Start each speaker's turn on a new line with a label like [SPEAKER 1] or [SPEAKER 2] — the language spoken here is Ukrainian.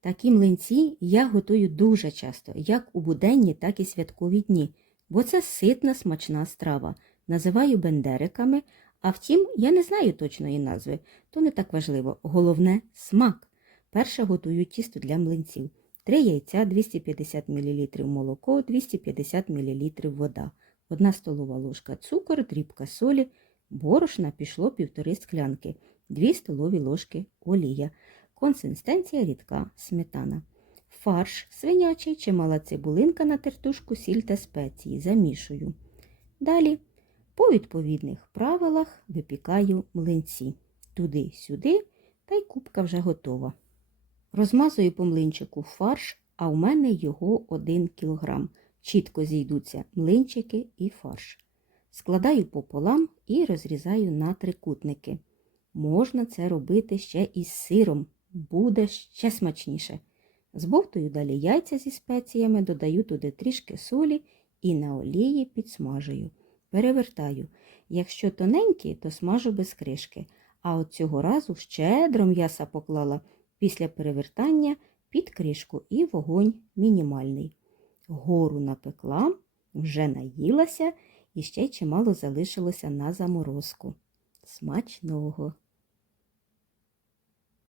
[SPEAKER 1] Такі млинці я готую дуже часто, як у буденні, так і святкові дні, бо це ситна смачна страва. Називаю бендериками, а втім, я не знаю точної назви, то не так важливо. Головне смак. Перше готую тісто для млинців. 3 яйця, 250 мл молоко, 250 мл вода, 1 столова ложка цукор, дрібка солі, борошна пішло півтори склянки, 2 столові ложки олія. Консистенція рідка сметана. Фарш свинячий чи мала цибулинка на тертушку, сіль та спеції. Замішую. Далі по відповідних правилах випікаю млинці. Туди-сюди, та й кубка вже готова. Розмазую по млинчику фарш, а у мене його 1 кг. Чітко зійдуться млинчики і фарш. Складаю пополам і розрізаю на трикутники. Можна це робити ще із сиром, буде ще смачніше. Збовтую далі яйця зі спеціями, додаю туди трішки солі і на олії підсмажую. Перевертаю. Якщо тоненькі, то смажу без кришки. А от цього разу щедро м'яса поклала після перевертання під кришку і вогонь мінімальний. Гору напекла, вже наїлася і ще чимало залишилося на заморозку. Смачного!